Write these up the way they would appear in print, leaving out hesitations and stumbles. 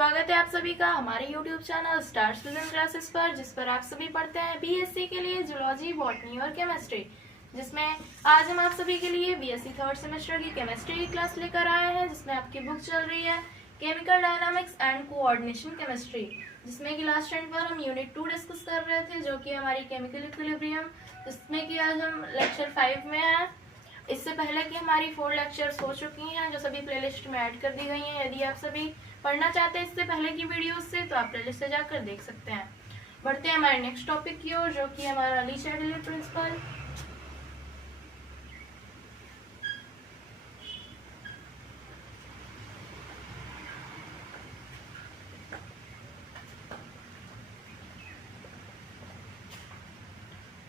स्वागत है आप सभी का हमारे YouTube channel star student classes पर, जिस पर आप सभी पढ़ते हैं बीएससी के लिए जूलॉजी, बॉटनी और केमिस्ट्री, जिसमें आज हम आप सभी के लिए बीएससी थर्ड सेमेस्टर की केमिस्ट्री की क्लास लेकर आए हैं, जिसमें आपकी बुक चल रही है chemical dynamics and coordination chemistry, जिसमें कि लास्ट टाइम पर हम यूनिट 2 डिस्कस कर रहे थे, जो कि हमारी केमिकल इक्विलिब्रियम, जिसमें कि आज हम लेक्चर 5 में हैं। इससे पहले कि हमारी 4 लेक्चर्स हो चुकी हैं, जो सभी प्लेलिस्ट में ऐड कर दी गई हैं। यदि आप सभी पढ़ना चाहते हैं इससे पहले की वीडियोस से, तो आप प्लेलिस्ट से जाकर देख सकते हैं। बढ़ते हैं हमारे नेक्स्ट टॉपिक की ओर, जो कि हमारा ली शैडिलर प्रिंसिपल।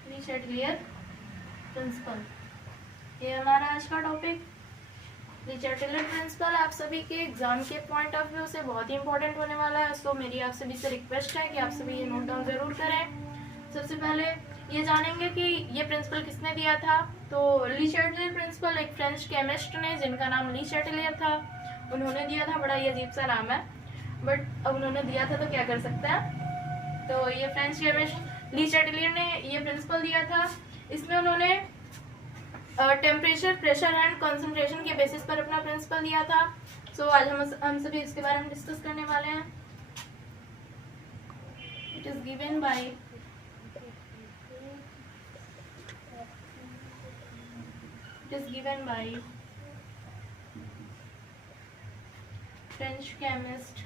ली शैडिलर प्रिंसिपल, ये हमारा आज का टॉपिक। ली शैडिलर प्रिंसिपल आप सभी के एग्जाम के पॉइंट ऑफ व्यू से बहुत ही इंपॉर्टेंट होने वाला है, सो मेरी आप सभी से रिक्वेस्ट है कि आप सभी ये नोट डाउन जरूर करें। सबसे पहले ये जानेंगे कि ये प्रिंसिपल किसने दिया था। तो ली शैडिलर प्रिंसिपल एक फ्रेंच केमिस्ट ने, जिनका नाम ली शैडिलर था, उन्होंने दिया था। बड़ा ही अजीब सा नाम है, बट अब उन्होंने दिया था तो क्या कर सकते हैं। तो ये फ्रेंच केमिस्ट ली शैडिलर ने ये प्रिंसिपल दिया था। इसमें उन्होंने टेम्परेचर, प्रेशर एंड कंसंट्रेशन के बेसिस पर अपना प्रिंसिपल दिया था। सो आज हम सभी इसके बारे में डिस्कस करने वाले हैं। It is given by French chemist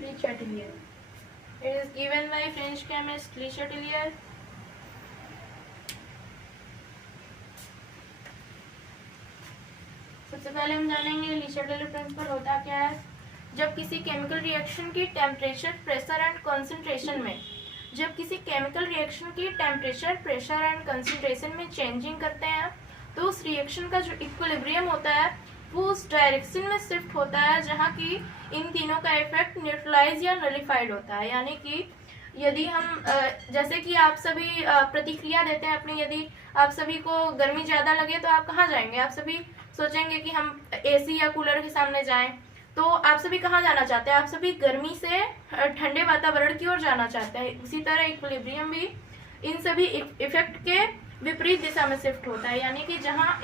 Le Chatelier. It is given by French chemist Le Chatelier. सबसे पहले हम जानेंगे ली शैडिलर प्रिंसिपल होता क्या है। जब किसी केमिकल रिएक्शन की टेम्परेचर, प्रेशर एंड कंसंट्रेशन में चेंजिंग करते हैं, तो उस रिएक्शन का जो इक्विलिब्रियम होता है वो उस डायरेक्शन में शिफ्ट होता है जहाँ की इन तीनों का इफेक्ट न्यूट्रलाइज या नलिफाइड होता है। यानी कि यदि हम जैसे कि आप सभी प्रतिक्रिया देते हैं अपनी, यदि आप सभी को गर्मी ज्यादा लगे तो आप कहाँ जाएंगे। आप सभी सोचेंगे कि हम एसी या कूलर के सामने जाएं, तो आप सभी कहाँ जाना चाहते हैं। आप सभी गर्मी से ठंडे वातावरण की ओर जाना चाहते हैं। उसी तरह इक्विलिब्रियम भी इन सभी इफेक्ट के विपरीत दिशा में शिफ्ट होता है। यानी कि जहाँ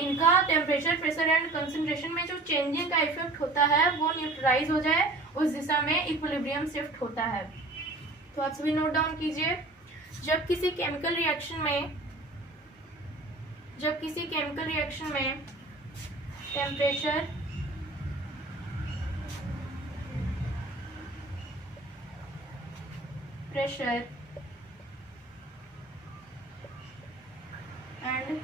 इनका टेम्परेचर, प्रेशर एंड कंसंट्रेशन में जो चेंजिंग का इफेक्ट होता है वो न्यूट्रलाइज हो जाए, उस दिशा में इक्विलिब्रियम शिफ्ट होता है। तो आप सभी नोट डाउन कीजिए। जब किसी केमिकल रिएक्शन में temperature, pressure and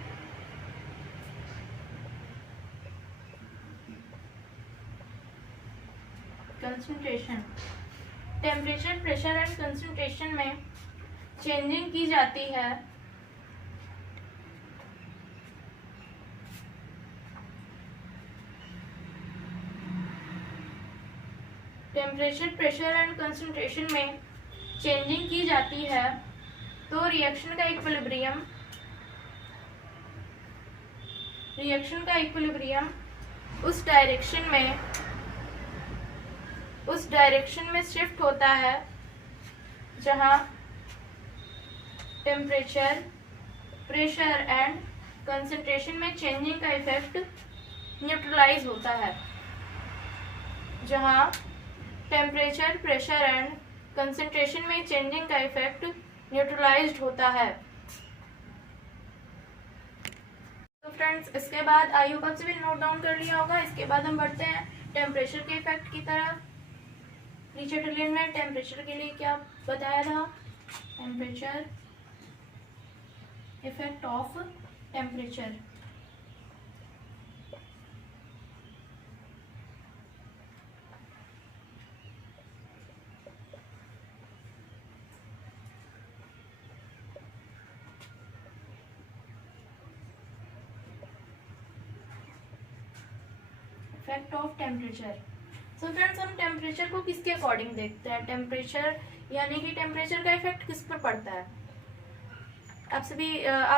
concentration, temperature, pressure and concentration में चेंजिंग की जाती है, टेम्परेचर, प्रेशर एंड कंसंट्रेशन में चेंजिंग की जाती है, तो रिएक्शन का इक्विलिब्रियम उस डायरेक्शन में शिफ्ट होता है जहां टेम्परेचर, प्रेशर एंड कंसंट्रेशन में चेंजिंग का इफेक्ट न्यूट्रलाइज होता है। जहां टेम्परेचर, प्रेशर एंड कंसंट्रेशन में चेंजिंग का इफेक्ट न्यूट्रलाइज्ड होता है। तो फ्रेंड्स, इसके बाद आई होप आप सभी नोट डाउन कर लिया होगा। इसके बाद हम बढ़ते हैं टेम्परेचर के इफेक्ट की तरफ। ली शैडिलर ने टेम्परेचर के लिए क्या बताया था। Temperature, effect of temperature, effect of temperature. So friends, हम टेम्परेचर को किसके अकॉर्डिंग देखते हैं। टेम्परेचर यानी कि टेम्परेचर का इफेक्ट किस पर पड़ता है। आप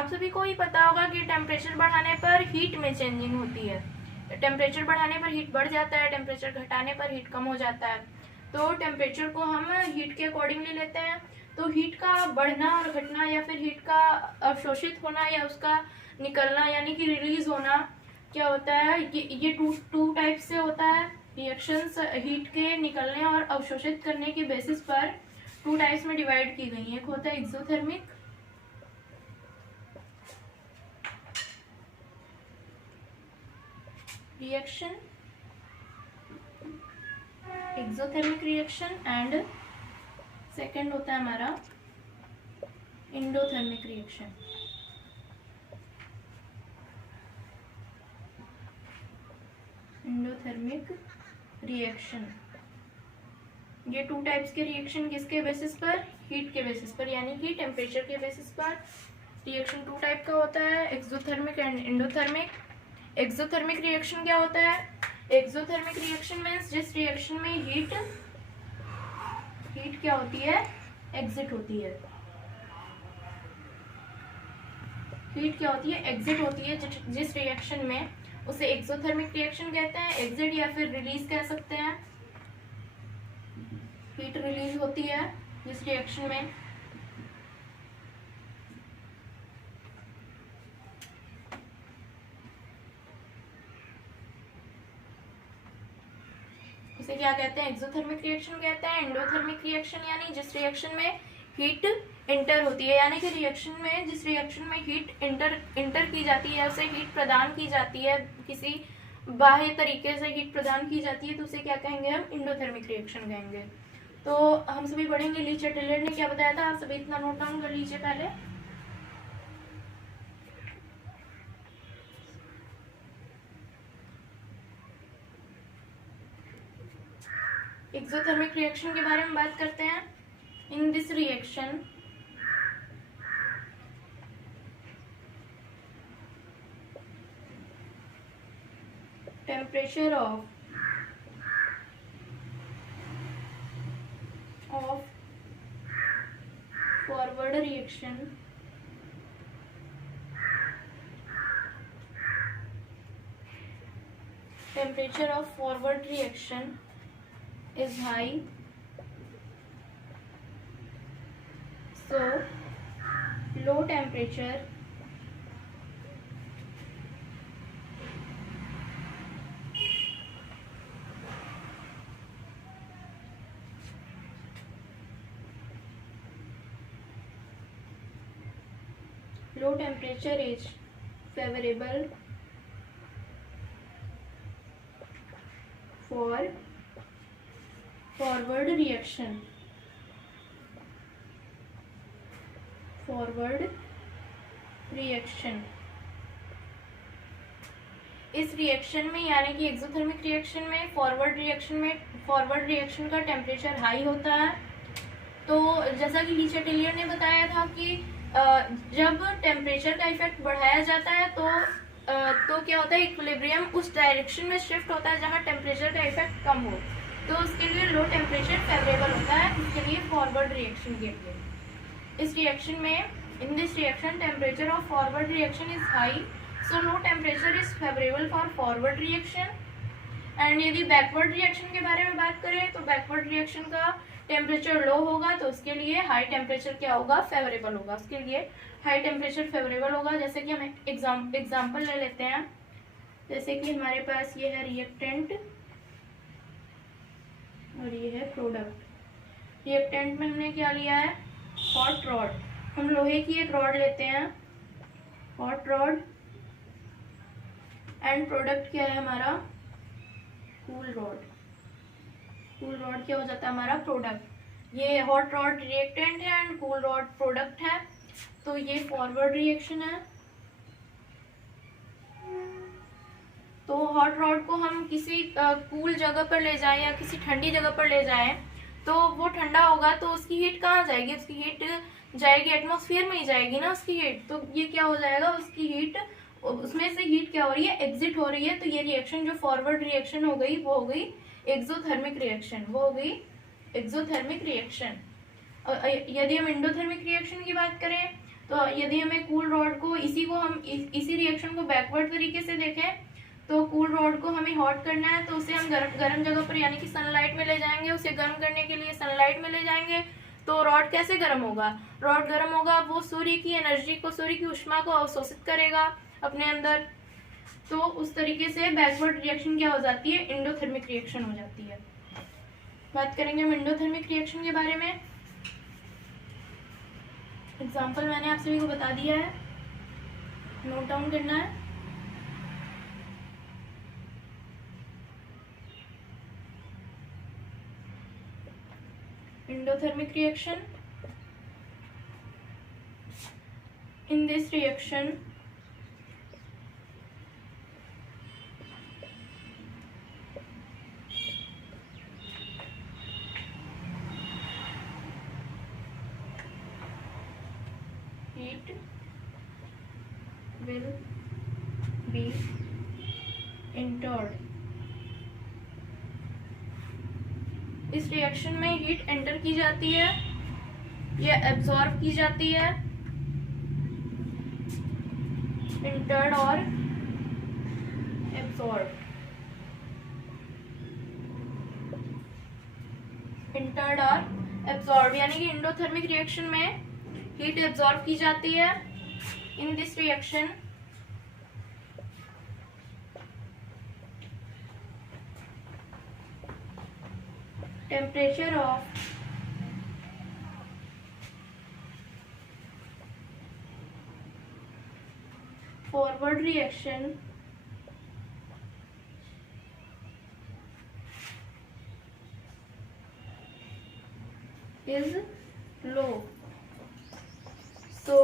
सभी को ही पता होगा कि टेम्परेचर बढ़ाने पर हीट में चेंजिंग होती है। टेम्परेचर बढ़ाने पर हीट बढ़ जाता है, टेम्परेचर घटाने पर हीट कम हो जाता है। तो टेम्परेचर को हम हीट के अकॉर्डिंगली लेते हैं। तो हीट का बढ़ना और घटना या फिर हीट का अवशोषित होना या उसका निकलना यानी कि रिलीज होना क्या होता है, ये टू टाइप से होता है। रिएक्शंस हीट के निकलने और अवशोषित करने के बेसिस पर टू टाइप्स में डिवाइड की गई है। एक होता है exothermic reaction, exothermic reaction, and second होता है हमारा एंडोथर्मिक रिएक्शन। एंडोथर्मिक रिएक्शन, ये टू टाइप्स के रिएक्शन किसके बेसिस पर, हीट के बेसिस पर यानी कि टेम्परेचर के बेसिस पर। रिएक्शन टू टाइप का होता है, exothermic and endothermic. Exothermic reaction क्या होता है, एक्सोथर्मिक रिएक्शन मीन्स जिस रिएक्शन में हीट क्या होती है, एग्जिट होती है। हीट क्या होती है, एग्जिट होती है जिस रिएक्शन में, उसे एक्सोथर्मिक रिएक्शन कहते हैं। एग्जिट या फिर रिलीज कह सकते हैं। हीट रिलीज होती है जिस रिएक्शन में, उसे क्या कहते हैं, एक्सोथर्मिक रिएक्शन कहते हैं। एंडोथर्मिक रिएक्शन यानी जिस रिएक्शन में हीट इंटर होती है, यानी कि रिएक्शन में जिस रिएक्शन में हीट इंटर की जाती है, उसे हीट प्रदान की जाती है, किसी बाह्य तरीके से हीट प्रदान की जाती है, तो उसे क्या कहेंगे हम, एंडोथर्मिक रिएक्शन कहेंगे। तो हम सभी पढ़ेंगे ली चैटलर ने क्या बताया था, आप सभी इतना नोट डाउन कर लीजिए पहले। एक्सोथर्मिक रिएक्शन के बारे में बात करते हैं। In this reaction temperature of forward reaction temperature of forward reaction is high, so low temperature is favorable for forward reaction. इस रिएक्शन में यानी कि एक्सोथर्मिक रिएक्शन में फॉरवर्ड रिएक्शन का टेम्परेचर हाई होता है। तो जैसा कि ली चैटलर ने बताया था कि जब टेम्परेचर का इफेक्ट बढ़ाया जाता है तो क्या होता है, इक्विलिब्रियम उस डायरेक्शन में शिफ्ट होता है जहां टेम्परेचर का इफेक्ट कम हो। तो उसके लिए लो टेम्परेचर फेवरेबल होता है, इसके लिए फॉरवर्ड रिएक्शन के लिए। इस रिएक्शन में, in this reaction temperature of forward reaction is high, so low temperature is favourable for forward reaction. And यदि बैकवर्ड रिएक्शन के बारे में बात करें तो बैकवर्ड रिएक्शन का टेम्परेचर लो होगा, तो उसके लिए हाई टेम्परेचर क्या होगा, फेवरेबल होगा। उसके लिए हाई टेम्परेचर फेवरेबल होगा। जैसे कि हम एग्जाम्पल ले लेते हैं। जैसे कि हमारे पास ये है रिएक्टेंट और ये है प्रोडक्ट। रिएक्टेंट में हमने क्या लिया है, हॉट रॉड। हम लोहे की एक रॉड लेते हैं, हॉट रॉड, एंड प्रोडक्ट क्या है हमारा, कूल रॉड। कूल रॉड क्या हो जाता है हमारा, प्रोडक्ट। ये हॉट रॉड रिएक्टेंट है एंड कूल रॉड प्रोडक्ट है। तो ये फॉरवर्ड रिएक्शन है। तो हॉट रॉड को हम किसी कूल जगह पर ले जाएं या किसी ठंडी जगह पर ले जाएं तो वो ठंडा होगा, तो उसकी हीट कहाँ जाएगी, उसकी हीट जाएगी एटमॉस्फेयर में ही जाएगी ना उसकी हीट। तो ये क्या हो जाएगा, उसकी हीट, उसमें से हीट क्या हो रही है, एग्जिट हो रही है। तो ये रिएक्शन जो फॉरवर्ड रिएक्शन हो गई वो हो गई एक्सोथर्मिक रिएक्शन, वो हो गई एक्सोथर्मिक रिएक्शन। यदि हम एंडोथर्मिक रिएक्शन की बात करें तो यदि हमें कूल रॉड को इसी रिएक्शन को बैकवर्ड तरीके से देखें, तो कूल रॉड को हमें हॉट करना है तो उसे हम गर्म जगह पर यानी कि सनलाइट में ले जाएंगे। उसे गर्म करने के लिए सनलाइट में ले जाएंगे तो रॉड कैसे गर्म होगा? रॉड गर्म होगा, वो सूर्य की एनर्जी को, सूर्य की ऊष्मा को अवशोषित करेगा अपने अंदर। तो उस तरीके से बैकवर्ड रिएक्शन क्या हो जाती है? एंडोथर्मिक रिएक्शन हो जाती है। बात करेंगे हम एंडोथर्मिक रिएक्शन के बारे में। एग्जाम्पल मैंने आप सभी को बता दिया है, नोट डाउन करना है। Endothermic reaction. In this reaction, heat will be entered. इस रिएक्शन में हीट एंटर की जाती है या एब्जॉर्ब की जाती है, एंटर्ड और एब्जॉर्ब। एंटर्ड और एब्जॉर्ब यानी कि एंडोथर्मिक रिएक्शन में हीट एब्जॉर्ब की जाती है। In this reaction temperature of forward reaction is low, so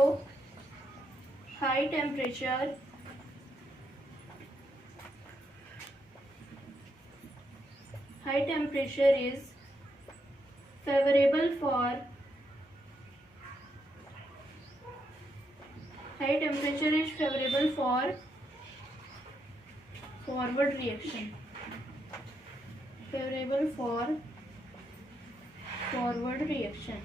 high temperature is favorable for forward reaction. Favorable for forward reaction.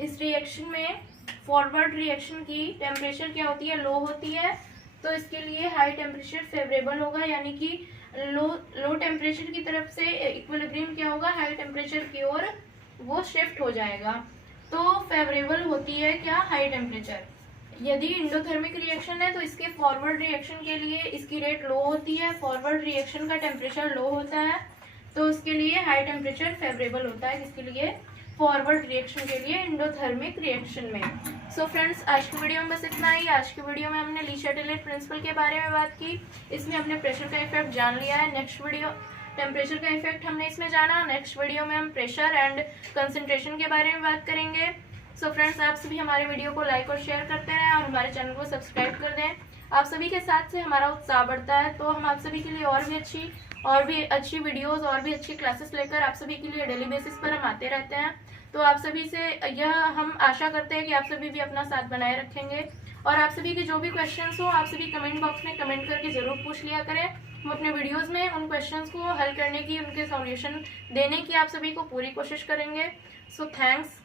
इस रिएक्शन में फॉरवर्ड रिएक्शन की टेम्परेचर क्या होती है? लो होती है। तो इसके लिए हाई टेम्परेचर फेवरेबल होगा, यानी कि लो टेम्परेचर की तरफ से इक्विलिब्रियम क्या होगा? हाई टेम्परेचर की ओर वो शिफ्ट हो जाएगा। तो फेवरेबल होती है क्या? High temperature. यदि एंडोथर्मिक रिएक्शन है तो इसके फॉरवर्ड रिएक्शन के लिए इसकी रेट लो होती है, फॉरवर्ड रिएक्शन का टेम्परेचर लो होता है, तो उसके लिए हाई टेम्परेचर फेवरेबल होता है। किसके लिए? फॉरवर्ड रिएक्शन के लिए एंडोथर्मिक रिएक्शन में। सो फ्रेंड्स, आज की वीडियो में बस इतना ही। आज की वीडियो में हमने ली शैटेलर प्रिंसिपल के बारे में बात की, इसमें हमने प्रेशर का इफेक्ट जान लिया है। नेक्स्ट वीडियो टेम्परेचर का इफेक्ट हमने इसमें जाना। नेक्स्ट वीडियो में हम प्रेशर एंड कंसंट्रेशन के बारे में बात करेंगे। सो फ्रेंड्स, आप सभी हमारे वीडियो को लाइक और शेयर करते रहें और हमारे चैनल को सब्सक्राइब कर दें। आप सभी के साथ से हमारा उत्साह बढ़ता है, तो हम आप सभी के लिए और भी अच्छी वीडियोस और भी अच्छी क्लासेस लेकर आप सभी के लिए डेली बेसिस पर हम आते रहते हैं। तो आप सभी से यह हम आशा करते हैं कि आप सभी भी अपना साथ बनाए रखेंगे और आप सभी के जो भी क्वेश्चंस हो आप सभी कमेंट बॉक्स में कमेंट करके जरूर पूछ लिया करें। हम अपने वीडियोस में उन क्वेश्चंस को हल करने की, उनके सॉल्यूशन देने की आप सभी को पूरी कोशिश करेंगे। So thanks.